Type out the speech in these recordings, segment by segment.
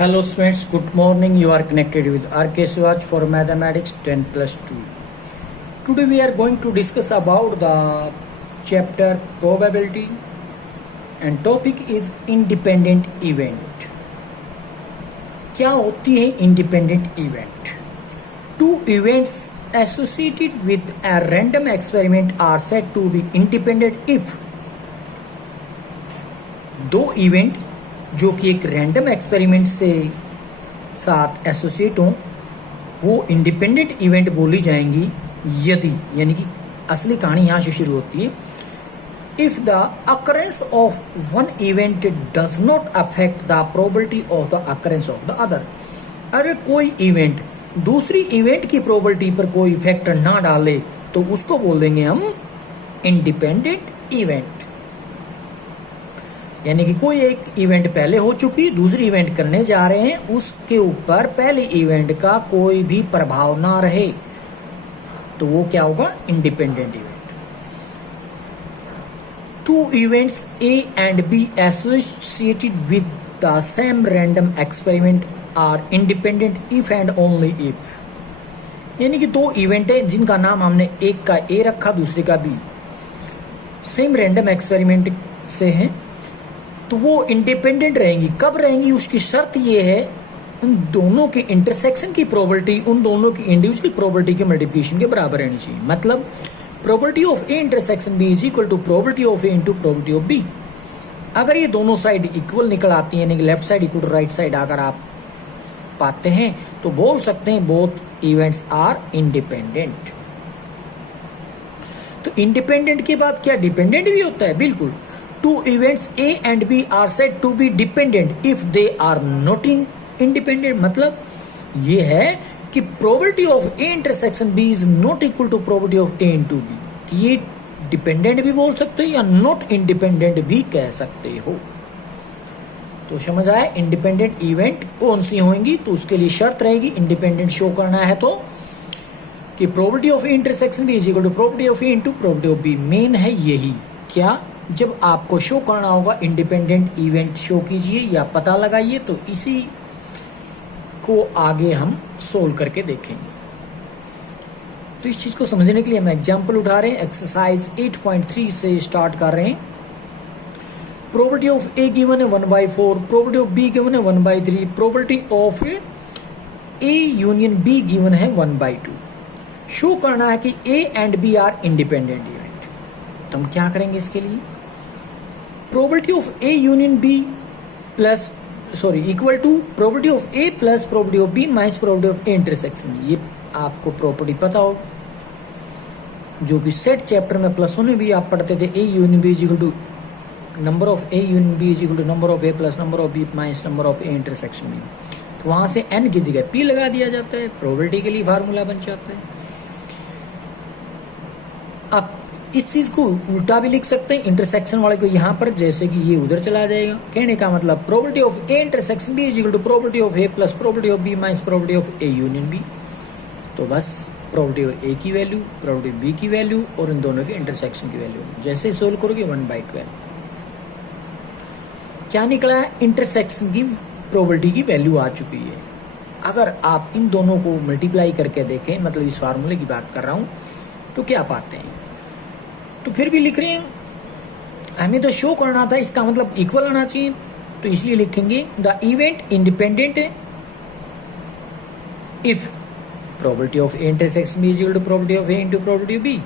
Hello students, good morning. You are connected with RK Swaj for Mathematics 10 plus 2. Today we are going to discuss about the chapter probability and topic is independent event. क्या होती है independent event? Two events associated with a random experiment are said to be independent if दो event जो कि एक random experiment से साथ associate हों वो इंडिपेंडेंट इवेंट बोली जाएंगी यदि, यानी कि असली कहानी यहाँ से शुरू होती है, if the occurrence of one event does not affect the probability of the occurrence of the other. अगर कोई इवेंट दूसरी इवेंट की प्रोबेबिलिटी पर कोई इफेक्ट ना डाले तो उसको बोल देंगे हम इंडिपेंडेंट इवेंट। यानी कि कोई एक इवेंट पहले हो चुकी, दूसरी इवेंट करने जा रहे हैं, उसके ऊपर पहले इवेंट का कोई भी प्रभाव ना रहे तो वो क्या होगा, independent event. Two events A and B associated with the same random experiment are independent if and only if. यानी कि दो इवेंट है जिनका नाम हमने एक का ए रखा, दूसरे का बी, सेम रैंडम एक्सपेरिमेंट से हैं तो वो इंडिपेंडेंट रहेंगी। कब रहेंगी, उसकी शर्त ये है उन दोनों के इंटरसेक्शन की प्रोबेबिलिटी उन दोनों की इंडिविजुअल प्रोबेबिलिटी के मल्टीप्लिकेशन के बराबर रहनी चाहिए। मतलब probability of A intersection B is equal to probability of A into probability of B. अगर ये दोनों साइड इक्वल निकल आती है, यानी कि left side equal to right side अगर आप पाते हैं तो बोल सकते हैं बोथ इवेंट्स आर इंडिपेंडेंट। तो इंडिपेंडेंट के बाद क्या डिपेंडेंट भी होता है? बिल्कुल। Two events A and B are said to be dependent if they are not independent। मतलब ये है कि probability of A intersection B is not equal to probability of A into B। ये डिपेंडेंट भी बोल सकते हो या नॉट इंडिपेंडेंट भी कह सकते हो। तो समझ आया इंडिपेंडेंट इवेंट कौन सी होंगी, तो उसके लिए शर्त रहेगी इंडिपेंडेंट शो करना है तो कि probability of A intersection B is equal to probability of A into probability of B। Main है यही, क्या जब आपको शो करना होगा इंडिपेंडेंट इवेंट शो कीजिए या पता लगाइए, तो इसी को आगे हम सोल्व करके देखेंगे। तो इस चीज को समझने के लिए हम एग्जांपल उठा रहे हैं, एक्सरसाइज 8.3 से स्टार्ट कर रहे हैं। प्रोबेबिलिटी ऑफ ए गिवन है 1/4, प्रोबेबिलिटी ऑफ बी गिवन है 1/3, probability of A union B given है 1/2। शो करना है कि A and B are independent event. तो हम क्या करेंगे इसके लिए, probability of A union B equal to probability of A plus probability of B minus probability of A intersection. ये आपको प्रॉपर्टी पता हो, जो कि सेट चैप्टर में +1 में भी आप पढ़ते थे। A union B is equal to number of A union B is equal to number of A plus number of B minus number of A intersection में। तो वहां से n की जगह p लगा दिया जाता है, प्रोबेबिलिटी के लिए फार्मूला बन जाता है। अब इस चीज को उल्टा भी लिख सकते हैं, इंटरसेक्शन वाले को यहाँ पर, जैसे कि ये उधर चला जाएगा। कहने का मतलब probability of A intersection B is equal to probability of A plus probability of B minus probability of A union B. तो बस प्रोबेबिलिटी ऑफ ए की वैल्यू, प्रोबेबिलिटी ऑफ बी की वैल्यू और इन दोनों के इंटरसेक्शन की वैल्यू जैसे सोल्व करोगे 1/12 क्या निकला है, इंटरसेक्शन की प्रोबेबिलिटी की वैल्यू आ चुकी है। अगर आप इन दोनों को मल्टीप्लाई करके देखें, मतलब इस फार्मूले की बात कर रहा हूं, तो क्या पाते हैं, तो फिर भी लिख रहे हैं हमें तो शो करना था, इसका मतलब इक्वल आना चाहिए, तो इसलिए लिखेंगे the event independent if probability of A intersection B is equal to probability of A into probability of B.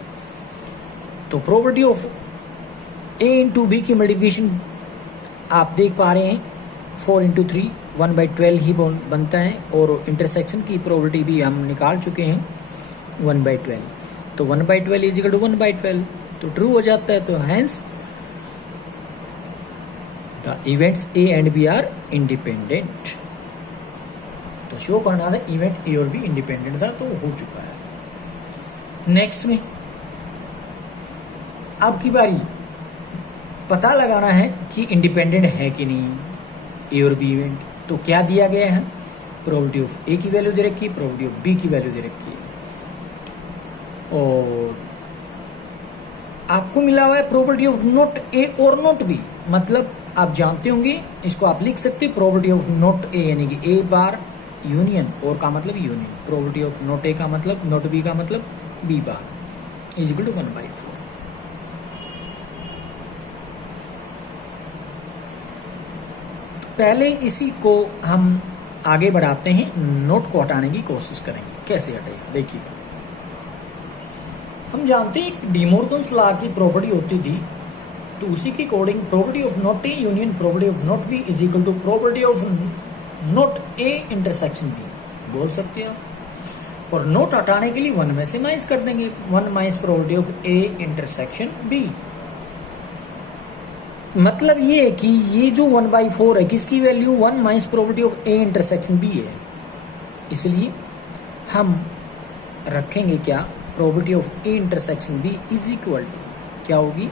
तो probability of A into B की मल्टीप्लिकेशन आप देख पा रहे हैं 4 × 3 1/12 ही बनता है, और इंटरसेक्शन की प्रोबेबिलिटी भी हम निकाल चुके हैं 1/12। तो 1/12 इज इक्वल टू 1/12 तो ट्रू हो जाता है। तो hence the events A and B are independent. तो शो करना था इवेंट ए और बी इंडिपेंडेंट था, तो हो चुका है। नेक्स्ट में अब की बारी पता लगाना है कि इंडिपेंडेंट है कि नहीं ए और बी इवेंट। तो क्या दिया गया है, प्रोबेबिलिटी ऑफ ए की वैल्यू दे रखी है, प्रोबेबिलिटी ऑफ बी की वैल्यू दे रखी है, और आपको मिला हुआ है प्रोबेबिलिटी ऑफ नॉट ए और नॉट बी। मतलब आप जानते होंगे, इसको आप लिख सकते हैं प्रोबेबिलिटी ऑफ नॉट ए, यानी कि ए बार यूनियन और का मतलब union, probability of not A का मतलब नॉट बी का मतलब B bar is equal to 1/4। पहले इसी को हम आगे बढ़ाते हैं, नोट को हटाने की कोशिश करेंगे। कैसे हटेगा देखिए, हम जानते हैं डिमॉर्गन्स लॉ की प्रॉपर्टी होती थी, तो उसी के according probability of not A union probability of not B is equal to probability of not A intersection B बोल सकते हैं आप। और नोट हटाने के लिए 1 में से माइनस कर देंगे, 1 minus probability of A intersection B. मतलब ये है कि ये जो 1/4 है किसकी value 1 minus probability of A intersection B है, इसलिए हम रखेंगे क्या, probability of A intersection B is equal to क्या होगी,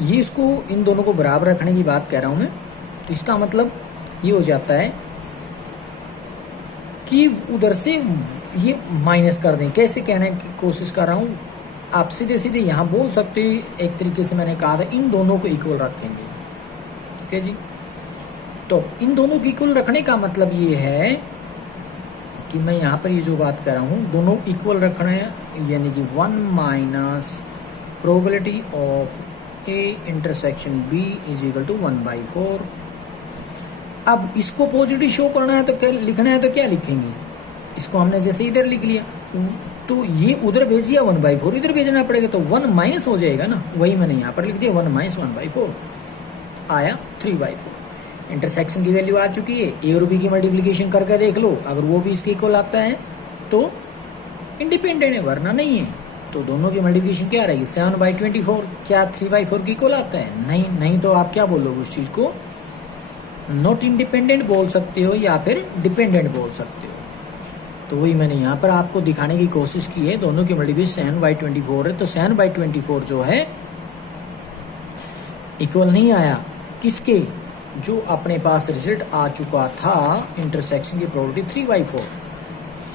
ये इसको इन दोनों को बराबर रखने की बात कह रहा हूं मैं, तो इसका मतलब ये हो जाता है कि उधर से ये माइनस कर दें। कैसे कहने की कोशिश कर रहा हूं, आप सीधे सीधे यहां बोल सकते हैं, एक तरीके से मैंने कहा था इन दोनों को इक्वल रखेंगे, ठीक है जी। तो इन दोनों को इक्वल रखने का मतलब ये है कि मैं यहां पर ये जो बात कर रहा हूं दोनों इक्वल रखना है, यानी कि 1 minus probability of A intersection B is equal to 1/4। अब इसको पॉजिटिव शो करना है तो क्या लिखना है, तो क्या लिखेंगे, इसको हमने जैसे इधर लिख लिया तो ये उधर भेज दिया 1/4, इधर भेजना पड़ेगा तो 1 माइनस हो जाएगा ना, वही मैंने यहाँ पर लिख दिया 1 माइनस 1/4 आया 3/4। इंटरसेक्शन की वैल्यू आ चुकी है, ए और बी की मल्टीप्लीकेशन करके देख लो, अगर वो भी इसके इक्वल आता है तो इंडिपेंडेंट है, वरना नहीं है। तो दोनों की मल्टीप्लीकेशन क्या रहेगी 7/24, क्या 3/4 की इक्वल आता है, नहीं। नहीं तो आप क्या बोलोगे उस चीज को, नॉट इंडिपेंडेंट बोल सकते हो या फिर डिपेंडेंट बोल सकते हो। तो वही मैंने यहाँ पर आपको दिखाने की कोशिश की है, दोनों की मल्टीप्लिकेशन 7/24 है, तो 7/24 जो है इक्वल नहीं आया किसके, जो अपने पास रिजल्ट आ चुका था इंटरसेक्शन की प्रोबेबिलिटी 3/4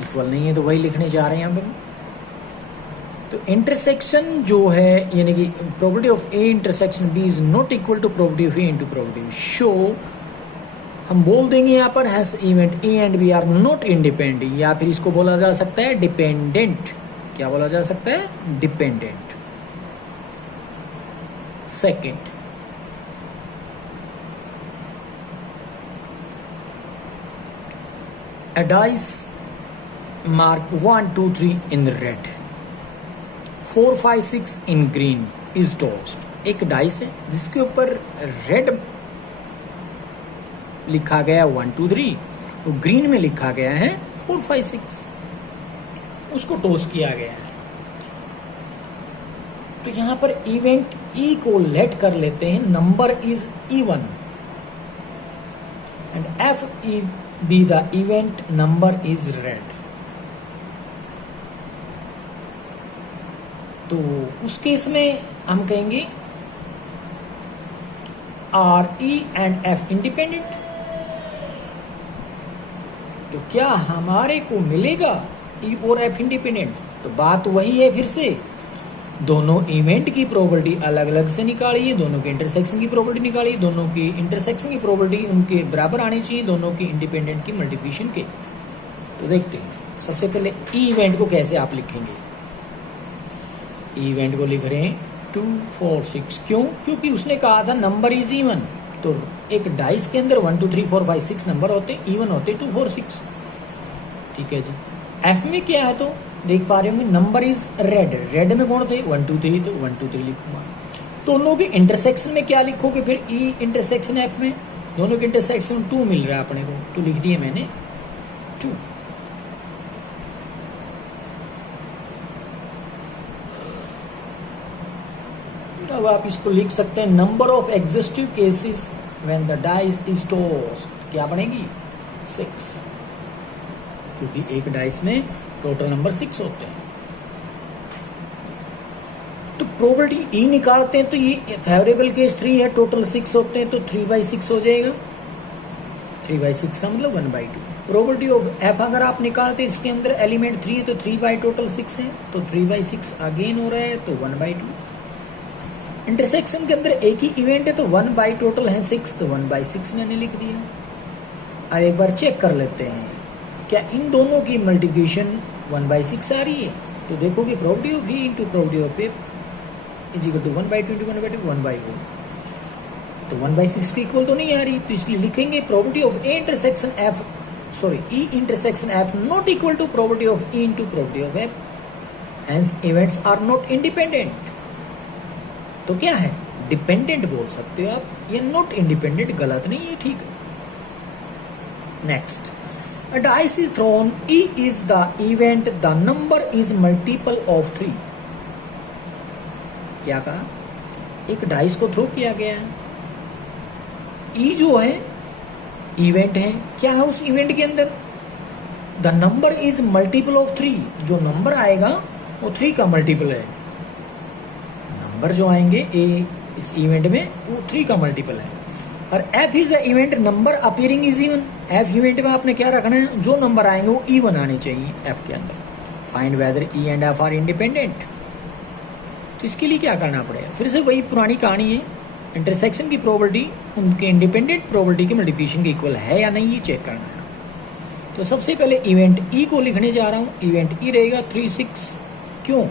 इक्वल नहीं है, तो वही लिखने जा रहे हैं हम। तो इंटरसेक्शन जो है यानी कि probability of A intersection B is not equal to probability of A into probability show, हम बोल देंगे यहाँ पर hence event A and B are not independent, या फिर इसको बोला जा सकता है डिपेंडेंट। क्या बोला जा सकता है, dependent. Second, a dice mark 1 2 3 in red, 4 5 6 in green is tossed। एक डाइस है जिसके ऊपर रेड लिखा गया 1 2 3 और ग्रीन में लिखा गया है 4 5 6, उसको टॉस किया गया है। तो यहां पर इवेंट ई को लेट कर लेते हैं, number is even and F E be the event number is red. तो उस केस में हम कहेंगे R E and F independent. तो क्या हमारे को मिलेगा ई और एफ इंडिपेंडेंट, तो बात वही है, फिर से दोनों इवेंट की प्रोबेबिलिटी अलग अलग से निकालिए, दोनों के इंटरसेक्शन की प्रोबेबिलिटी निकालिए, दोनों की इंटरसेक्शन की प्रोबेबिलिटी उनके बराबर आनी चाहिए, दोनों की इंडिपेंडेंट की मल्टीप्लिकेशन के। तो देखते हैं सबसे पहले ई इवेंट को कैसे आप लिखेंगे। ई इवेंट को लिख रहे हैं 2 4 6, क्यों, क्योंकि उसने कहा था नंबर इज इवन। तो एक डाइस के अंदर 1 2 3 4 5 6 नंबर होते, इवन होते 2 4 6, ठीक है जी। एफ में क्या है, तो देख पा रहे होंगे नंबर इज रेड, रेड में कौन थे 1 2 3, तो 1 2 3 लिखूंगा। दोनों के इंटरसेक्शन में क्या लिखोगे फिर, ई इंटरसेक्शन एफ में दोनों के इंटरसेक्शन 2 मिल रहा है अपने को, तो लिख दिए मैंने 2। अब आप इसको लिख सकते हैं number of exhaustive cases when the dice is tossed, क्या बनेगी 6, क्योंकि एक डाइस में टोटल नंबर 6 होते हैं। तो प्रोबेबिलिटी ई निकालते हैं, तो ये फेवरेबल केस 3 है, टोटल 6 होते हैं, तो 3/6 हो जाएगा। 3/6 का मतलब 1/2। प्रोबेबिलिटी ऑफ एफ अगर आप निकालते हैं, इसके अंदर एलिमेंट 3 है, तो 3 बाई टोटल 6 है, तो 3/6 अगेन हो रहा है, तो 1/2। इंटरसेक्शन के अंदर एक ही इवेंट है तो 1 बाई टोटल है 6, तो 1/6 मैंने लिख दिया। अब एक बार चेक कर लेते हैं क्या इन दोनों की मल्टीप्लिकेशन 1/6 आ रही है। तो देखोगे property of E into property of A is equal to 1/2 into 1/2 1/4। तो 1/6 के इक्वल तो नहीं आ रही, तो इसलिए लिखेंगे property of A intersection F E intersection F not equal to property of E into property of F, hence events are not independent. तो क्या है, डिपेंडेंट बोल सकते हो आप, ये नॉट इंडिपेंडेंट गलत नहीं है, ठीक है। Next, a dice is thrown, E is the event, the number is multiple of 3। क्या कहा, एक डाइस को थ्रो किया गया है, ई जो है इवेंट है, क्या है उस इवेंट के अंदर, the number is multiple of 3, जो नंबर आएगा वो 3 का मल्टीपल है। नंबर जो आएंगे ए इस इवेंट में वो 3 का मल्टीपल है। और F is the event, number appearing is even. F event में आपने क्या रखना है, जो नंबर आएंगे वो इवन आने चाहिए एफ के अंदर। Find weather E and F are independent. तो इसके लिए क्या करना पड़ेगा, फिर से वही पुरानी कहानी है, इंटरसेक्शन की प्रोबेबिलिटी उनके इंडिपेंडेंट प्रोबेबिलिटी के मल्टीप्लिकेशन के इक्वल है या नहीं, ये चेक करना है। तो सबसे पहले इवेंट ई को लिखने जा रहा हूँ। इवेंट ई रहेगा 3 6। क्यों,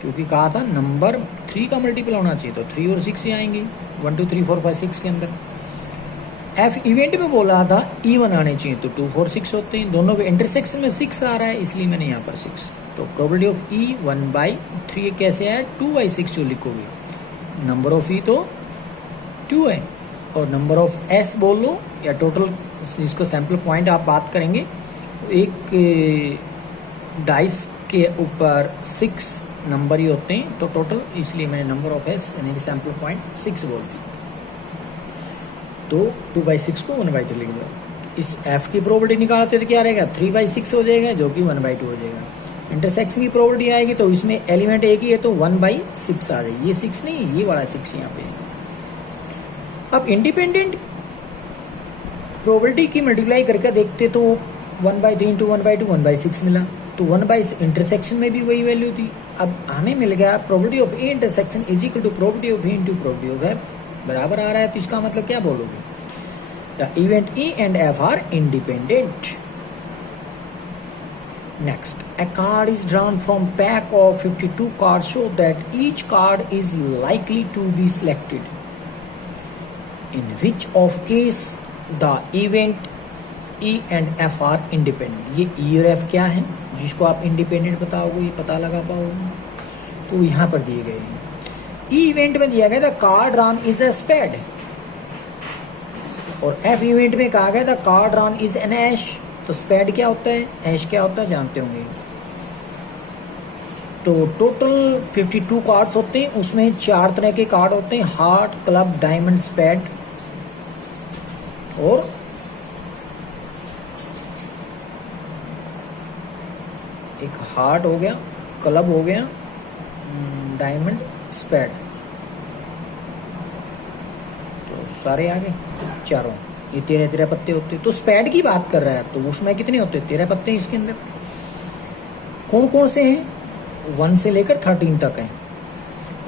क्योंकि कहा था नंबर 3 का मल्टीपल होना चाहिए, तो 3 और 6 ही आएंगे 1 2 3 4 5 6 के अंदर। एफ इवेंट में बोल रहा था इवन आने चाहिए, तो 2 4 6 होते हैं, दोनों के इंटरसेक्शन में 6 आ रहा है, इसलिए मैंने यहाँ पर 6। तो प्रोबेबिलिटी ऑफ ई 1/3 कैसे है, 2/6 जो लिखोगे। नंबर ऑफ ई तो 2 है, और नंबर ऑफ एस बोल लो या टोटल, इसको सैंपल पॉइंट आप बात करेंगे, एक डाइस के ऊपर 6 नंबर ही होते हैं तो टोटल, इसलिए मैंने नंबर ऑफ एस यानी कि सैंपल पॉइंट 6 बोल दी। तो 2/6 को 1/3 लिख दो। इस एफ की प्रोबेबिलिटी निकालते तो क्या रहेगा, 3/6 हो जाएगा, जो कि 1/2 हो जाएगा। इंटरसेक्शन की प्रोबेबिलिटी आएगी तो इसमें एलिमेंट एक ही है, तो 1/6 आ जाएगी। ये 6 नहीं, ये वाला 6 यहाँ पे है। अब इंडिपेंडेंट प्रोबेबिलिटी की मल्टीप्लाई करके देखते तो 1/3 इंटू 1/2 1/6 मिला, तो 1 इंटरसेक्शन में भी वही वैल्यू थी। अब हमें मिल गया probability of A intersection is equal to probability of A into probability of F बराबर आ रहा है। तो इसका मतलब क्या बोलोगे, the event E and F are independent. Next, a card is drawn from pack of 52 cards so that each card is likely to be selected. In which of case the event E and F are independent? ये E और F क्या है जिसको आप independent बताओगे, ये पता लगा पाओगे, तो यहाँ पर दिए गए हैं। E इवेंट में दिया गया था card drawn is a spade, और F इवेंट में कहा गया था card drawn is an ace. तो स्पेड क्या होता है, ऐश क्या होता है जानते होंगे। तो टोटल 52 कार्ड्स होते हैं, उसमें 4 तरह के कार्ड होते हैं, हार्ट, क्लब, डायमंड, स्पेड। और एक हार्ट हो गया, क्लब हो गया, डायमंड, स्पेड, तो सारे आ गए चारों। ये 13 पत्ते होते हैं। तो स्पेड की बात कर रहा है तो उसमें कितने होते हैं, 13 पत्ते हैं इसके अंदर। कौन कौन से हैं, 1 से लेकर 13 तक हैं।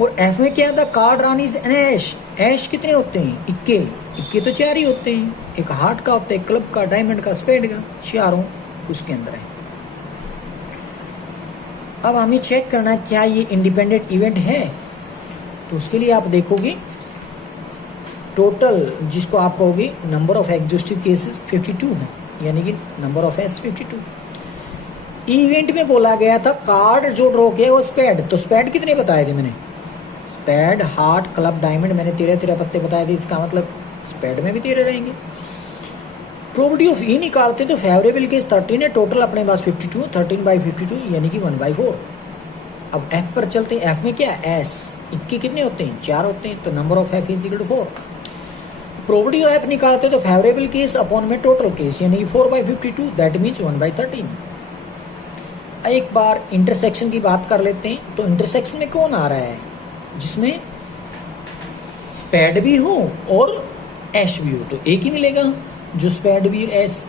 और एफ में क्या था, कार्ड रन इज एन ऐश। ऐश कितने होते हैं, इक्के तो 4 ही होते हैं, एक हार्ट का होता है, क्लब का, डायमंड का, स्पेड का, चारों उसके अंदर है। अब हमें चेक करना है क्या ये इंडिपेंडेंट इवेंट है। तो उसके लिए आप देखोगे टोटल, जिसको आप कहोगे नंबर ऑफ एग्जिस्टिव केसेस 52 है, यानी कि नंबर ऑफ एस 52। इवेंट में बोला गया था कार्ड जो ड्रॉ किया वो स्पेड। तो स्पेड कितने बताए थे मैंने, स्पेड, हार्ट, क्लब, डायमंड, मैंने 13 पत्ते बताए थे। इसका मतलब स्पेड में भी 13 रहेंगे। प्रोबेबिलिटी ऑफ ई निकालते तो फेवरेबल केस 13 है, टोटल अपने पास 52, 13/52 यानी कि 1/4। अब एफ पर चलते हैं। एफ में क्या है, एस, इक्के कितने होते हैं, 4 होते हैं, तो number of F is equal to 4। Probability of F निकालते तो फेवरेबल केस अपॉन में टोटल केस, यानी कि 4/52, दैट मीन्स 1/13। एक बार इंटरसेक्शन की बात कर लेते हैं। तो इंटरसेक्शन में कौन आ रहा है, जिसमें स्पेड भी हो और एश भी हो, तो एक ही मिलेगा जो स्पेड भी एस।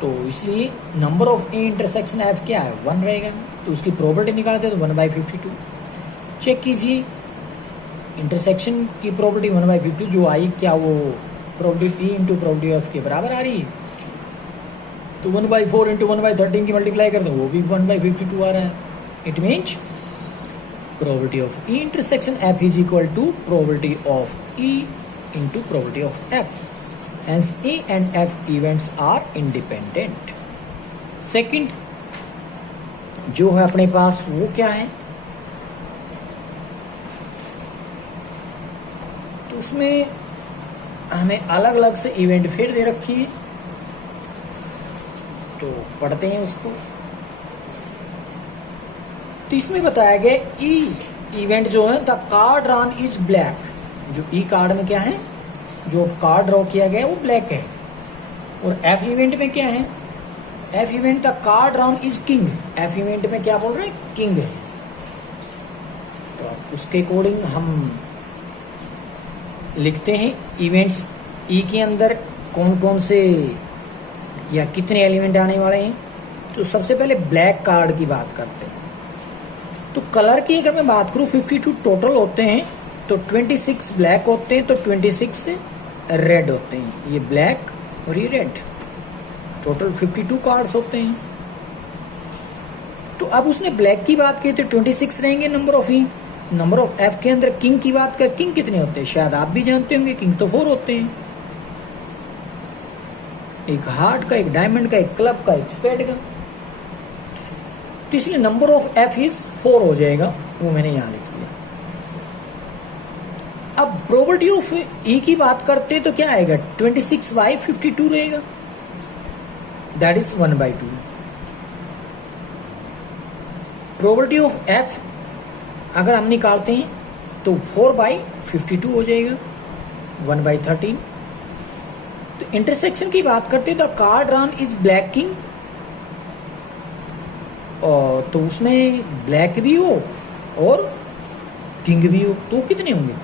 तो इसलिए number of A intersection F क्या है, 1 रहेगा। तो उसकी प्रोबेबिलिटी निकालते तो 1/52। चेक कीजिए इंटरसेक्शन की प्रॉपर्टी 1/52 जो आई, क्या वो property E into property of के बराबर आ रही है? तो 1/4 इंटू 1/13 की मल्टीप्लाई कर दो, वो भी 1/52 आ रहा है. It means probability of E intersection F is equal to probability of E into probability of F. Hence E and F events are independent. Second जो है अपने पास वो क्या है, तो उसमें हमें अलग अलग से इवेंट फिर दे रखी है, तो पढ़ते हैं उसको. तो इसमें बताया गया ई इवेंट जो है, the card drawn is black. जो ई कार्ड में क्या है, जो कार्ड ड्रॉ किया गया है वो ब्लैक है. और एफ इवेंट में क्या है, F event the card drawn is king. F event में क्या बोल रहे हैं, किंग है. तो उसके अकॉर्डिंग हम लिखते हैं इवेंट्स ई के अंदर कौन कौन से या कितने एलिमेंट आने वाले हैं. तो सबसे पहले ब्लैक कार्ड की बात करते हैं. तो कलर की अगर मैं बात करूं 52 टोटल होते हैं, तो 26 ब्लैक होते हैं, तो 26 रेड होते हैं. ये ब्लैक और ये रेड, टोटल 52 कार्ड्स होते हैं. तो अब उसने ब्लैक की बात की तो 26 रहेंगे number of E. Number of F के अंदर किंग की बात कर, किंग कितने होते हैं शायद आप भी जानते होंगे, किंग तो 4 होते हैं. एक हार्ट का, एक डायमंड का, एक क्लब का, एक स्पेड का. तो इसलिए नंबर ऑफ एफ इज 4 हो जाएगा, वो मैंने यहां लिख दिया. अब प्रोबेबिलिटी ऑफ ई की बात करते तो क्या आएगा, 26/52 रहेगा, that is 1/2. Probability of F अगर हम निकालते हैं तो 4/52 हो जाएगा, 1/13. तो इंटरसेक्शन की बात करते तो card drawn is black king, और तो उसमें ब्लैक भी हो और किंग भी हो, तो कितने होंगे,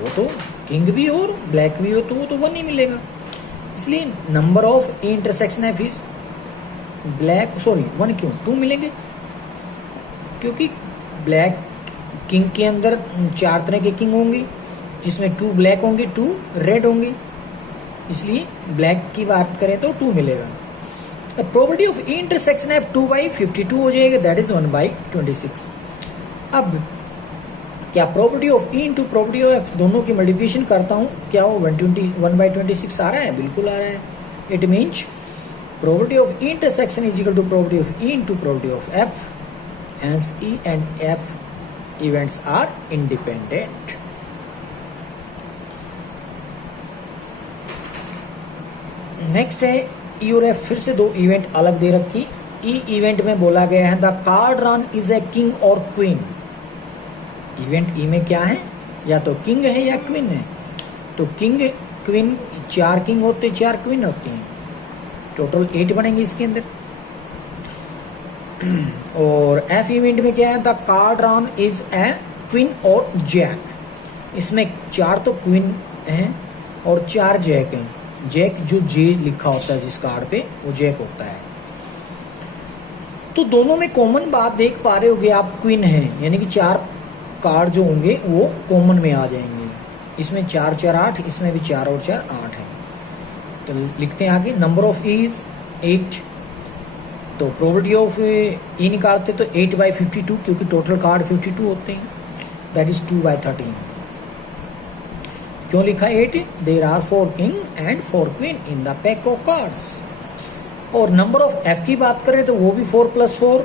वो तो किंग भी हो और ब्लैक भी हो, तो वो तो 1 ही मिलेगा. इसलिए number of intersection F is black, sorry 1 क्यों, 2 मिलेंगे, क्योंकि ब्लैक किंग के अंदर 4 तरह के किंग होंगे, जिसमें 2 ब्लैक होंगे, 2 रेड होंगे. इसलिए ब्लैक की बात करें तो 2 मिलेगा. प्रोबेबिलिटी ऑफ इंटरसेक्शन एफ 2/52 हो जाएगा, दैट इज 1/26. अब क्या probability of E into probability of F दोनों की मल्टीप्लिकेशन करता हूं, क्या वो 1/26 आ रहा है, बिल्कुल आ रहा है. It means probability of E intersection is equal to probability of E into probability of F. Hence E and F events are independent. Next है ई और एफ, फिर से 2 इवेंट अलग दे रखी. ई इवेंट में बोला गया है the card drawn is a king और क्वीन. इवेंट ई में क्या है, या तो किंग है या क्वीन है. तो किंग क्वीन 4 किंग होते, 4 क्वीन होती हैं, टोटल 8 बनेंगे इसके अंदर. और एफ इवेंट में क्या है, the card drawn is a queen और जैक. इसमें 4 तो क्वीन हैं और 4 जैक हैं. जैक जो जे लिखा होता है जिस कार्ड पे, वो जैक होता है. तो दोनों में कॉमन बात देख पा रहे होगे आप, क्वीन है, यानी कि 4 कार्ड जो होंगे वो कॉमन में आ जाएंगे. इसमें 4 4 8, इसमें भी 4 और 4 8 है. तो लिखते हैं आगे, नंबर ऑफ ई इज 8. तो प्रोबेबिलिटी ऑफ ई निकालते तो 8/52, क्योंकि टोटल कार्ड 52 होते हैं, दैट इज 2/13. क्यों लिखा 8, there are 4 king and 4 queen in the pack of cards. और नंबर ऑफ एफ की बात करें तो वो भी 4 + 4,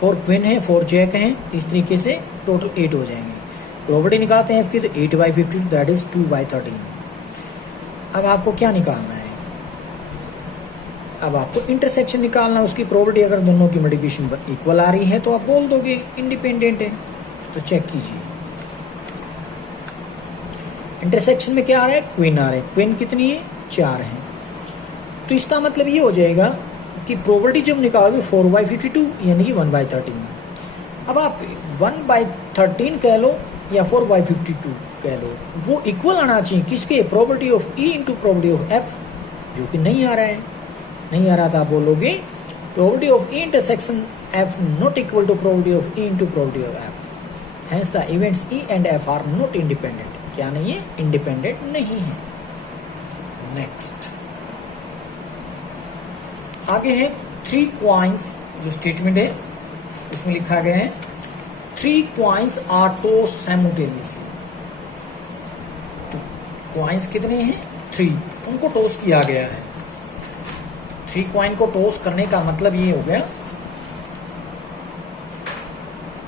4 क्वीन है, 4 जैक हैं, इस तरीके से टोटल 8 हो जाएंगे. प्रोबेबिलिटी निकालते हैं एफ की तो 8/52, दैट इज 2/13. अब आपको क्या निकालना है, अब आपको इंटरसेक्शन निकालना. उसकी प्रोबेबिलिटी अगर दोनों की मल्टीप्लिकेशन इक्वल आ रही है तो आप बोल दोगे इंडिपेंडेंट है. तो चेक कीजिए, इंटरसेक्शन में क्या आ रहा है, क्वीन आ रहा है. क्वीन कितनी है, 4 है. तो इसका मतलब ये हो जाएगा कि प्रोबेबिलिटी जब निकालोगे 4/52 यानी कि 1/13. अब आप 1/13 कह लो या 4/52 कह लो, वो इक्वल आना चाहिए किसके, probability of E into probability of F, जो कि नहीं आ रहा है. नहीं आ रहा था, आप बोलोगे probability of E intersection F not equal to probability of E into probability of F. Hence the events E and F are not independent. क्या नहीं है? इंडिपेंडेंट नहीं है. नेक्स्ट आगे है 3 coins. जो स्टेटमेंट है उसमें लिखा गया है 3 coins are tossed simultaneously. तो coins कितने हैं? 3. उनको टॉस किया गया है. 3 coin को टॉस करने का मतलब ये हो गया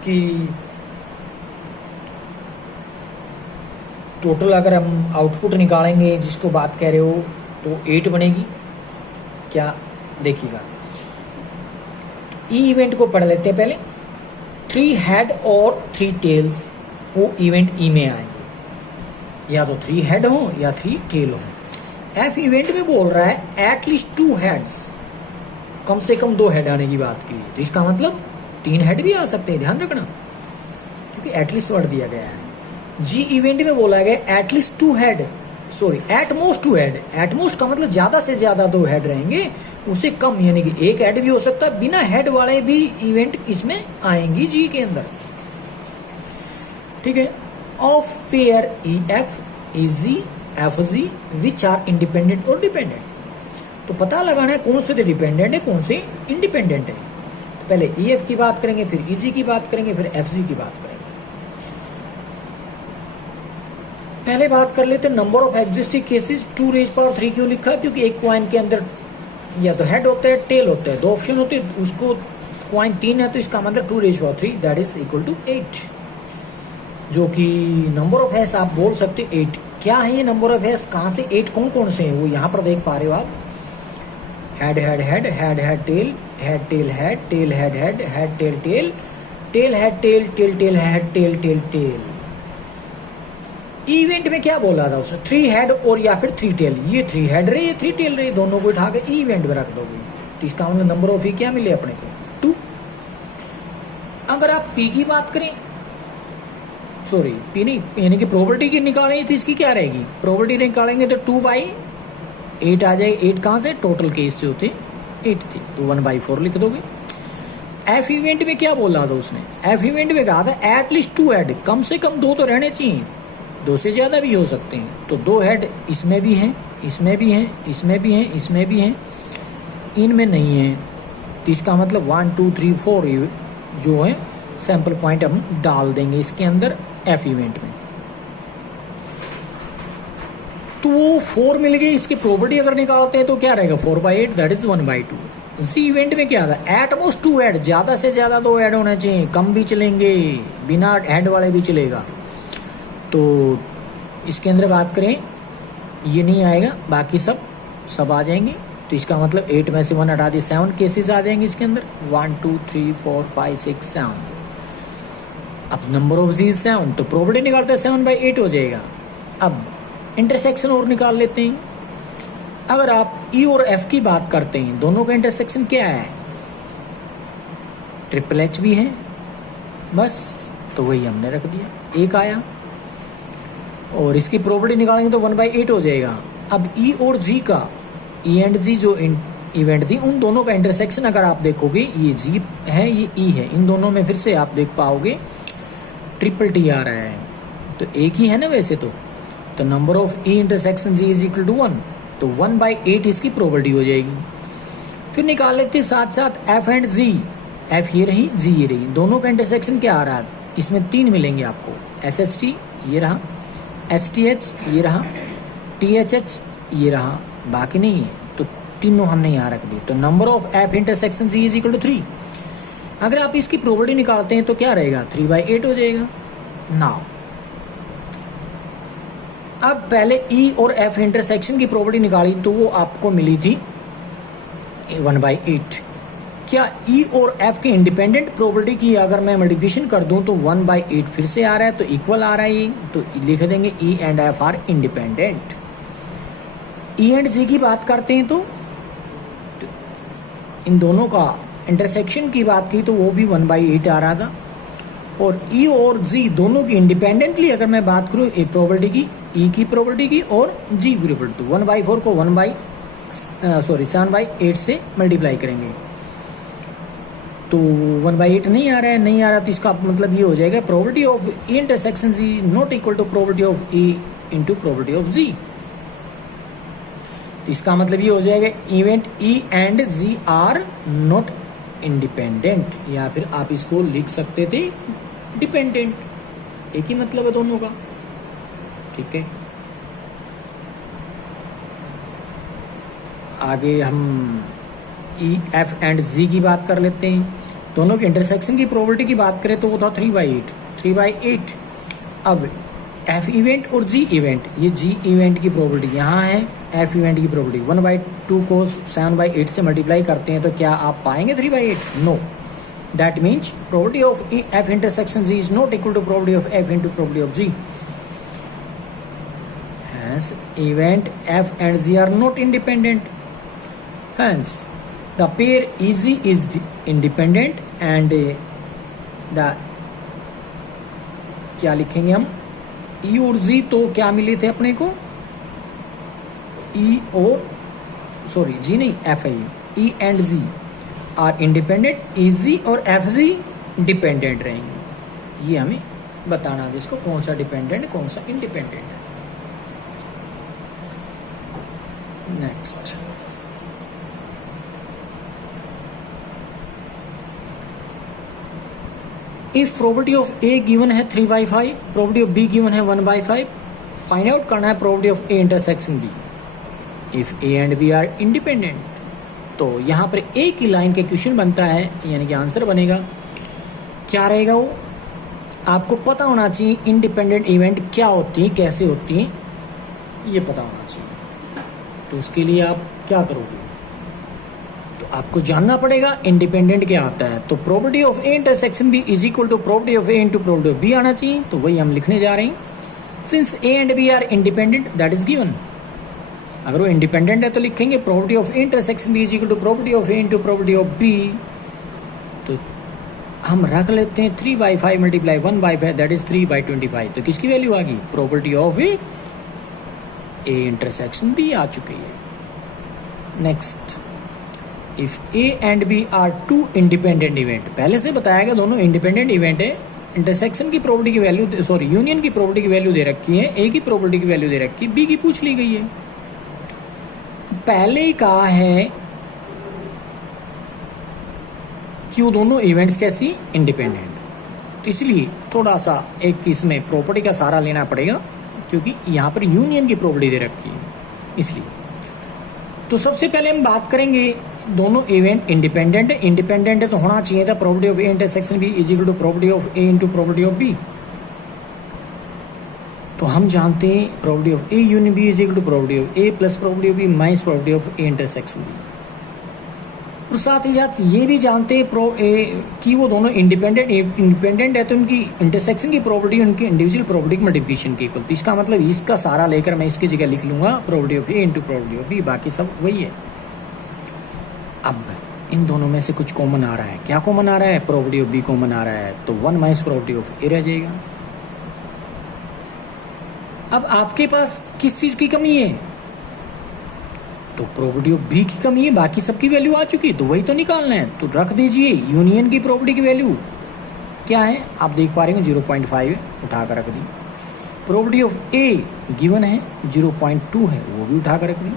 कि टोटल अगर हम आउटपुट निकालेंगे जिसको बात कह रहे हो तो 8 बनेगी. क्या देखिएगा, ई इवेंट को पढ़ लेते हैं पहले. 3 हेड और 3 टेल्स वो इवेंट ई में आएंगे. या तो 3 हेड हो या 3 टेल हो. एफ इवेंट में बोल रहा है एटलीस्ट 2 हेड्स, कम से कम 2 हेड आने की बात की. तो इसका मतलब 3 हेड भी आ सकते हैं, ध्यान रखना, क्योंकि एटलीस्ट वर्ड दिया गया है. जी इवेंट में बोला गया at least 2 head, sorry at most 2 head. At most का मतलब ज्यादा से ज्यादा 2 हेड रहेंगे, उससे कम यानी कि 1 हेड भी हो सकता है. बिना हेड वाले भी इवेंट इसमें आएंगी जी के अंदर. ठीक है. Of pair E F E G F G which are independent और डिपेंडेंट. तो पता लगाना है कौन से डिपेंडेंट है कौन से इंडिपेंडेंट है. तो पहले ई एफ की बात करेंगे, फिर ई जी की बात करेंगे, फिर एफ जी की बात करेंगे. पहले बात कर लेते हैं number of existing cases. 2 raise power 3 क्यों लिखा है? क्योंकि एक कॉइन के अंदर या तो हेड होता है टेल होता है, 2 ऑप्शन होते हैं. उसको कॉइन 3 है तो इसका मतलब 2 raise power 3 that is equal to 8. जो कि नंबर ऑफ हैश आप बोल सकते हो 8. क्या है ये नंबर ऑफ हैश? कहां से 8 कौन कौन से हैं वो यहां पर देख पा रहे हो आप. Head head head head head tail head tail head tail head head head tail tail tail head tail tail tail head tail tail tail. Event में क्या बोला था उसने? 3 हेड और या फिर 3 टेल. ये 3 हेड रहे, ये 3 टेल रहे, दोनों को उठा के इवेंट में रख दोगे तो इसका मतलब नंबर ऑफ ई क्या मिले अपने को? 2. अगर आप पी की बात करें, सॉरी पी नहीं, यानी कि प्रोबेबिलिटी की निकालेंगे तो इसकी क्या रहेगी? प्रोबेबिलिटी निकालेंगे तो 2/8 आ जाएगी. 8 कहां से? टोटल केस से होते 8 थे तो 1/4 लिख दोगे. एफ इवेंट में क्या बोला था उसने? एफ इवेंट में कहा था एटलीस्ट 2 हेड, कम से कम 2 तो रहने चाहिए, 2 से ज्यादा भी हो सकते हैं. तो 2 हेड इसमें भी हैं, इसमें भी हैं, इसमें भी हैं, इसमें भी हैं, इनमें नहीं है. तो इसका मतलब 1 2 3 4 जो है सैंपल पॉइंट हम डाल देंगे इसके अंदर एफ इवेंट में. तो वो 4 मिल गए. इसकी प्रोबेबिलिटी अगर निकालते हैं तो क्या रहेगा? 4/8 दैट इज 1/2. इसी इवेंट में क्या था? एटमोस्ट 2 हेड, ज्यादा से ज्यादा 2 हेड होना चाहिए, कम भी चलेंगे, बिना हेड वाले भी चलेगा. तो इसके अंदर बात करें ये नहीं आएगा, बाकी सब आ जाएंगे. तो इसका मतलब 8 में से 1 हटा दिए, 7 केसेस आ जाएंगे इसके अंदर. 1 2 3 4 5 6 7. अब नंबर ऑफ जी 7, तो प्रोबेबिलिटी निकालते हैं 7/8 हो जाएगा. अब इंटरसेक्शन और निकाल लेते हैं. अगर आप ई और एफ की बात करते हैं, दोनों का इंटरसेक्शन क्या है? ट्रिपल एच भी है बस, तो वही हमने रख दिया, 1 आया. और इसकी प्रोबेबिलिटी निकालेंगे तो 1/8 हो जाएगा. अब ई और जी का, ई एंड जी जो इवेंट थी, उन दोनों का इंटरसेक्शन अगर आप देखोगे, ये जी है ये ई है, इन दोनों में फिर से आप देख पाओगे ट्रिपल टी आ रहा है. तो एक ही है ना वैसे तो number of E intersection G is equal to 1, तो 1/8 इसकी प्रोबेबिलिटी हो जाएगी. फिर निकाल लेते साथ साथ एफ एंड जी. एफ ये रही, जी ये रही, दोनों का इंटरसेक्शन क्या आ रहा है? इसमें 3 मिलेंगे आपको. एच एच टी ये रहा, एच टी एच ये रहा, टी एच एच ये रहा, बाकी नहीं है. तो तीनों हमने यहाँ रख दी. तो number of F intersection G is equal to 3. अगर आप इसकी प्रोबेबिलिटी निकालते हैं तो क्या रहेगा? 3/8 हो जाएगा. नाउ अब पहले ई और एफ इंटरसेक्शन की प्रोबेबिलिटी निकाली तो वो आपको मिली थी 1/8. क्या ई और एफ के इंडिपेंडेंट प्रोबेबिलिटी की अगर मैं मल्टीप्लिकेशन कर दूं तो 1/8 फिर से आ रहा है, तो इक्वल आ रहा है ये, तो लिख देंगे E and F are independent. E and G की बात करते हैं तो इन दोनों का इंटरसेक्शन की बात की तो वो भी 1/8 आ रहा था. और ई और जी दोनों की इंडिपेंडेंटली अगर मैं बात करूं एक प्रोबेबिलिटी की, ई की प्रोबेबिलिटी की और जी की प्रोबेबिलिटी, 1/4 को 7/8 से मल्टीप्लाई करेंगे. तो 1/8 नहीं आ रहा है, नहीं आ रहा, तो इसका मतलब ये हो जाएगा probability of A intersection G not equal to probability of A into probability of G. तो इसका मतलब ये हो जाएगा event E and G are not independent, या फिर आप इसको लिख सकते थे डिपेंडेंट, एक ही मतलब है दोनों का। ठीक है, आगे हम ई एफ एंड जी की बात कर लेते हैं। दोनों के इंटरसेक्शन की प्रोबेबिलिटी की बात करें तो वो था 3/8। अब एफ इवेंट और जी इवेंट, ये जी इवेंट की प्रोबेबिलिटी यहाँ है, एफ इवेंट की प्रोबेबिलिटी 1/2 को 7/8 से मल्टीप्लाई करते हैं तो क्या आप पाएंगे 3/8? No, that means probability of F intersection G is not equal to probability of F into probability of G. Hence, event F and G are not independent. Hence, the pair EG is independent and the क्या लिखेंगे हम, E और G तो क्या मिले थे अपने को, E और सॉरी G नहीं F है, E and G are independent, EG और FG डिपेंडेंट रहेंगे। ये हमें बताना है इसको कौन सा डिपेंडेंट कौन सा इंडिपेंडेंट है। Next, if probability of A given है 3/5, प्रोबेबिलिटी ऑफ बी गिवन है 1/5, फाइंड आउट करना है probability of A intersection B if A and B are independent. तो यहाँ पर ए की लाइन के क्वेश्चन बनता है, यानी कि आंसर बनेगा, क्या रहेगा वो आपको पता होना चाहिए। इंडिपेंडेंट इवेंट क्या होती है, कैसे होती है, ये पता होना चाहिए। तो उसके लिए आप क्या करोगे, तो आपको जानना पड़ेगा इंडिपेंडेंट क्या आता है। तो probability of A intersection B is equal to probability of A into probability of B आना चाहिए। तो वही हम लिखने जा रहे हैं। Since A and B are independent that is given, अगर वो इंडिपेंडेंट है तो लिखेंगे probability of A intersection B is equal to probability of A into probability of B. तो हम रख लेते हैं 3/5 मल्टीप्लाई 1/5 दैट इज 3/25। तो किसकी वैल्यू आ गई, probability of A intersection B आ चुकी है। Next, if A and B are two independent event, पहले से बताया गया दोनों इंडिपेंडेंट इवेंट है। इंटरसेक्शन की प्रोबेबिलिटी की वैल्यू सॉरी यूनियन की प्रोबेबिलिटी की वैल्यू दे रखी है, ए की प्रोबेबिलिटी की वैल्यू दे रखी है, बी की पूछ ली गई है। पहले ही कहा है कि वो दोनों इवेंट्स कैसी इंडिपेंडेंट, तो इसलिए थोड़ा सा एक इसमें प्रॉपर्टी का सहारा लेना पड़ेगा, क्योंकि यहाँ पर यूनियन की प्रोबेबिलिटी दे रखी है इसलिए। तो सबसे पहले हम बात करेंगे दोनों इवेंट इंडिपेंडेंट है। इंडिपेंडेंट है तो होना चाहिए था probability of A intersection B is equal to probability of A into probability of B. तो हम जानते हैं probability of A union B is equal to probability of A plus probability of B minus probability of A intersection B. और साथ ही साथ ये भी जानते हैं कि वो दोनों इंडिपेंडेंट है तो उनकी इंटरसेक्शन की प्रोबेबिलिटी उनकी इंडिविजुअल प्रोबेबिलिटी मल्टीप्लिकेशन की इक्वल। तो इसका मतलब इसका सहारा लेकर मैं इसकी जगह लिख लूंगा probability of A into probability of B, बाकी सब वही है। अब इन दोनों में से कुछ कॉमन आ रहा है, क्या कॉमन आ रहा है, प्रोबेबिलिटी ऑफ बी कॉमन आ रहा है, तो 1 माइनस प्रोबेबिलिटी ऑफ ए रह जाएगा। अब आपके पास किस चीज की कमी है, तो प्रोबेबिलिटी ऑफ बी की कमी है, बाकी सबकी वैल्यू आ चुकी है, तो वही तो निकालना है। तो रख दीजिए यूनियन की प्रोबेबिलिटी की वैल्यू क्या है, आप देख पा रहे हैं 0.5 है, उठाकर रख दी। प्रोबेबिलिटी ऑफ ए गिवन है 0.2 है, वो भी उठाकर रख दी।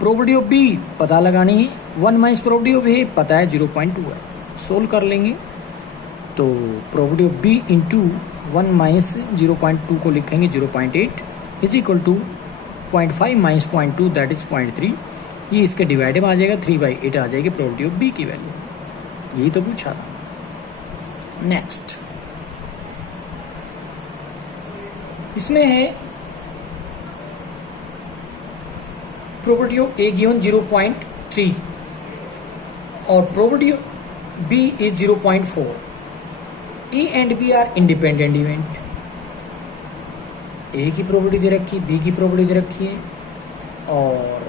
प्रोबेबिलिटी ऑफ बी पता लगानी है, 1 माइनस प्रोबेबिलिटी ऑफ ए पता है 0.2 है, सोल्व कर लेंगे। तो probability of B into 1 minus 0.2 को लिखेंगे 0.8 is equal to 0.5 minus 0.2 that is 0.3। ये इसके डिवाइडेड आ जाएगा, 3/8 आ जाएगी प्रोबेबिलिटी ऑफ बी की वैल्यू। यही तो पूछा था। नेक्स्ट, इसमें है प्रोबेबिलिटी ऑफ ए गिवन 0.3 और probability of B is 0.4। A and B are independent event, A की प्रोबेबिलिटी दे रखी है, बी की प्रोबेबिलिटी दे रखी है और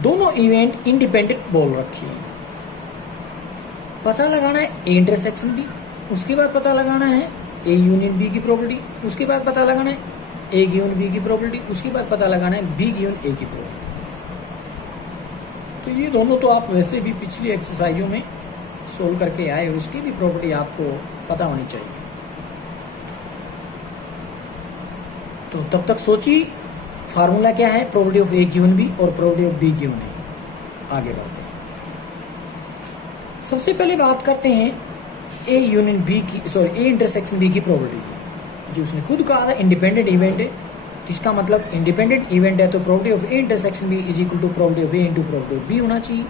दोनों इवेंट इंडिपेंडेंट बोल रखी है। पता लगाना है ए इंटरसेक्शन बी, उसके बाद पता लगाना है ए यूनियन बी की प्रोबेबिलिटी, उसके बाद पता लगाना है ए गिवन बी की प्रोबेबिलिटी, उसके बाद पता लगाना है बी गिवन ए की प्रोबेबिलिटी। तो ये दोनों तो आप वैसे भी पिछली एक्सरसाइजों में सोल्व करके आए हो, इसकी भी प्रॉपर्टी आपको पता होनी चाहिए। तो तब तक सोचिए फार्मूला क्या है, probability of A given B और probability of B given A. आगे बढ़ते हैं। सबसे पहले बात करते हैं ए यूनियन बी की, सॉरी ए इंटरसेक्शन बी की प्रोबेबिलिटी की, जो उसने खुद कहा था इंडिपेंडेंट इवेंट है। इसका मतलब इंडिपेंडेंट इवेंट है तो probability of A intersection B is equal to probability of A into probability of B होना चाहिए।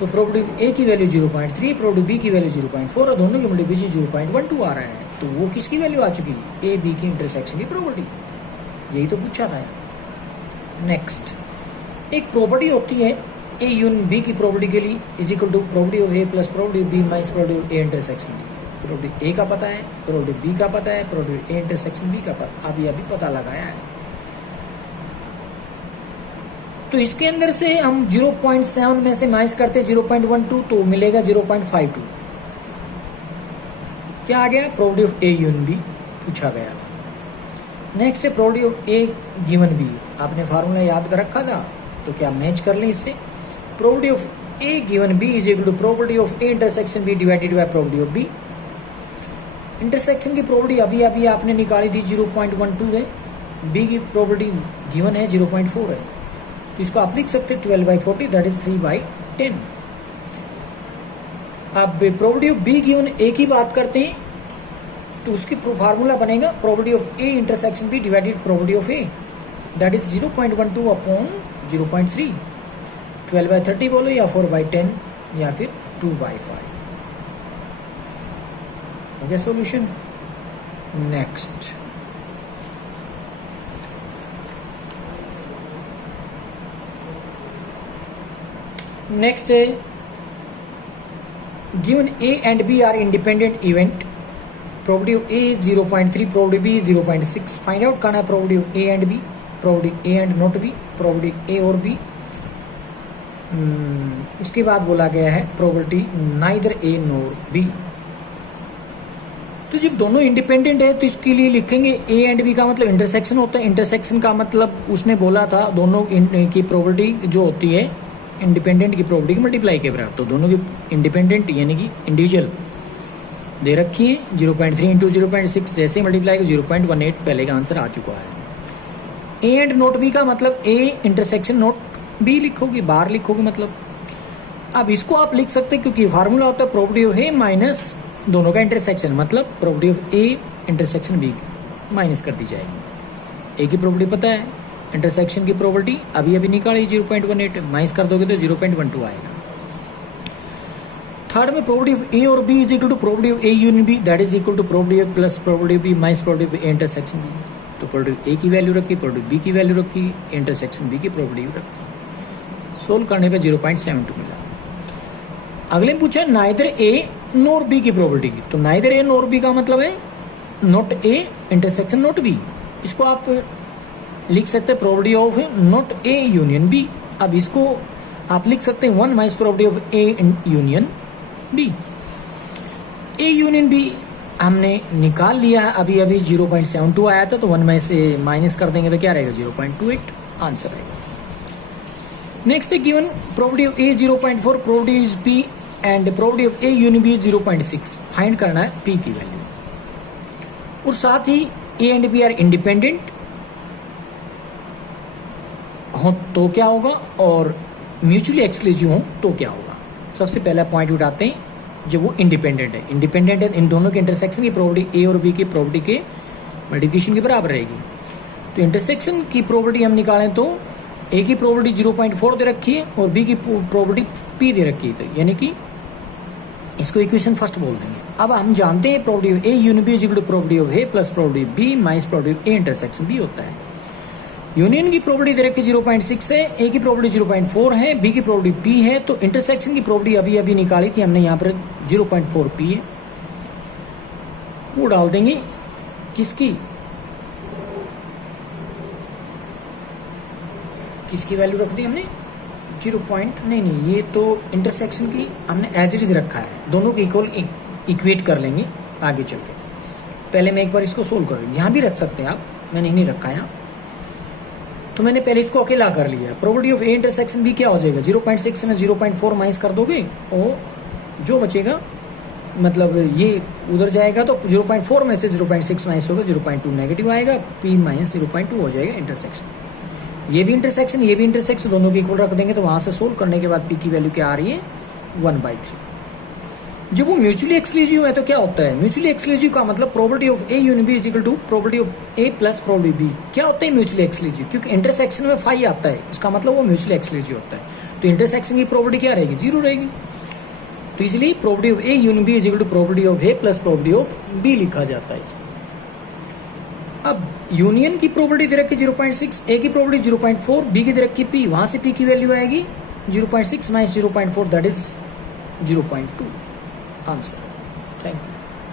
तो प्रोबेबिलिटी ए की वैल्यू 0.3, प्रोबेबिलिटी बी की वैल्यू 0.4 और दोनों की मल्टीप्लिकेशन 0.12 आ रहा है। तो वो किसकी वैल्यू आ चुकी है, ए बी की इंटरसेक्शन की प्रोबेबिलिटी। यही तो पूछा था। नेक्स्ट, एक प्रॉपर्टी होती है ए यूनियन बी की प्रोबेबिलिटी के लिए is equal to probability of A plus probability of B minus probability of A intersection B. Probability A का पता है, प्रोबेबिलिटी बी का पता है, प्रोबेबिलिटी ए इंटरसेक्शन बी का पता अभी पता लगाया है। तो इसके अंदर से हम 0.7 में से माइनस करते 0.12 तो मिलेगा 0.52। क्या आ गया, probability of A union B पूछा गया। नेक्स्ट है probability of A given B. आपने फार्मूला याद कर रखा था तो क्या मैच कर लें इससे। Probability of A given B is equal to probability of A intersection B divided by probability of B. Intersection की प्रोबेबिलिटी अभी आपने निकाली थी 0.12 है, बी की प्रोबेबिलिटी गिवन है 0.4 है। तो इसको आप लिख सकते हैं 12/40 दैट इज 3/10। अब probability of B given A की बात करते हैं तो उसकी फार्मूला बनेगा probability of A intersection B divided probability of A that is 0.12 upon 0.3। 12/30 बोलो या 4/10 या फिर 2/5। हो गया सॉल्यूशन। नेक्स्ट, नेक्स्ट है given A and B are independent event, probability of A 0.3, probability B 0.6। Find out करना है probability of A and B, probability A and not B, probability A और बी। उसके बाद बोला गया है probability neither A nor B. तो जब दोनों इंडिपेंडेंट है तो इसके लिए लिखेंगे ए एंड बी का मतलब इंटरसेक्शन होता है। इंटरसेक्शन का मतलब उसने बोला था दोनों की प्रोबेबिलिटी जो होती है इंडिपेंडेंट की प्रोबेबिलिटी की मल्टीप्लाई के बराबर। तो दोनों की इंडिपेंडेंट यानी कि इंडिविजुअल दे रखी है 0.3 इंटू 0.6, जैसे मल्टीप्लाई को 0.18 पहले का आंसर आ चुका है। ए एंड नोट बी का मतलब ए इंटरसेक्शन नोट बी लिखोगे, बाहर लिखोगे मतलब। अब इसको आप लिख सकते हैं क्योंकि फार्मूला होता है प्रोबेबिलिटी ऑफ ए माइनस दोनों का इंटरसेक्शन, मतलब probability of A intersection B minus कर दी जाएगी। ए की प्रोबेबिलिटी पता है, इंटरसेक्शन की प्रोबेबिलिटी अभी निकाली 0.18, माइनस कर दोगे तो 0.12 आएगा। थर्ड में प्रोबेबिलिटी ऑफ ए और B is equal to probability of A union B that is equal to probability of plus probability of B minus probability of A intersection B. तो probability A की value रखी, probability B की value रखी, intersection B की probability रखी। Solve करने पे 0.72 मिला। अगले में पूछा नाइदर ए नोर बी की प्रोबेबिलिटी। तो नाइदर ए नोर बी का मतलब है not A intersection not B. इसको आप लिख सकते हैं probability of not A union B. अब इसको आप लिख सकते हैं 1 minus probability of A union B. A union B हमने निकाल लिया है, अभी 0.72 आया था तो 1 में से माइनस कर देंगे तो क्या रहेगा 0.28 आंसर रहेगा। नेक्स्ट है given probability of A 0.4, probability of B and probability of A union B 0.6। Find करना है पी की वैल्यू। और साथ ही A and B are independent हो तो क्या होगा और म्यूचुअली एक्सक्लूसिव हो तो क्या होगा। सबसे पहला पॉइंट उठाते हैं जब वो इंडिपेंडेंट है। इंडिपेंडेंट है इन दोनों के इंटरसेक्शन की प्रोबेबिलिटी ए और बी की प्रोबेबिलिटी के मल्टीप्लिकेशन के बराबर रहेगी। तो इंटरसेक्शन की प्रोबेबिलिटी हम निकालें तो ए की प्रोबेबिलिटी 0.4 दे रखी है और बी की प्रोबेबिलिटी पी दे रखी है, तो यानी कि इसको इक्वेशन फर्स्ट बोल देंगे। अब हम जानते हैं probability of A union B is equal to probability of A plus probability B minus probability of A intersection B होता है। यूनियन की प्रोबेबिलिटी दे रखी 0.6 है, ए की प्रोबेबिलिटी 0.4 है, बी की प्रोबेबिलिटी पी है। तो इंटरसेक्शन की प्रोबेबिलिटी अभी निकाली थी हमने, यहाँ पर 0.4 पी है, वो डाल देंगे किसकी वैल्यू रख दी हमने 0. नहीं ये तो इंटरसेक्शन की हमने एज इट इज रखा है, दोनों के इक्वल इक्वेट कर लेंगे आगे चल के। पहले मैं एक बार इसको सोल्व करूँ, यहाँ भी रख सकते हैं आप, मैंने नहीं रखा यहाँ। तो मैंने पहले इसको अकेला कर लिया। Probability of A intersection B क्या हो जाएगा 0.6 में 0.4 माइनस कर दोगे और जो बचेगा मतलब ये उधर जाएगा तो 0.4 में से 0.6 माइनस होगा, 0.2 नेगेटिव आएगा, p माइनस 0.2 हो जाएगा इंटरसेक्शन। ये भी इंटरसेक्शन, ये भी इंटरसेक्शन, दोनों को इक्वल रख देंगे तो वहां से सोल्व करने के बाद p की वैल्यू क्या आ रही है 1/3। जब वो म्यूचुअली एक्सक्लूसिव है तो क्या होता है, म्यूचुअली एक्सक्लूसिव का मतलब probability of A union B is equal to probability of A plus probability B. क्या होता है म्यूचुअली एक्सक्लूसिव, क्योंकि इंटरसेक्शन में फाई आता है, इसका मतलब वो म्यूचुअली एक्सक्लूसिव होता है। तो इंटरसेक्शन की प्रोबेबिलिटी क्या रहेगी, 0 रहेगी। तो इसलिए probability of A union B is equal to probability of A plus probability of B लिखा जाता है इसको। अब यूनियन की प्रोबेबिलिटी दे रखी 0.6, ए की प्रोबेबिलिटी 0.4, बी की दे रखी p, वहां से p की वैल्यू आएगी 0.6 minus 0.4 that is 0.2 answer. Thank you.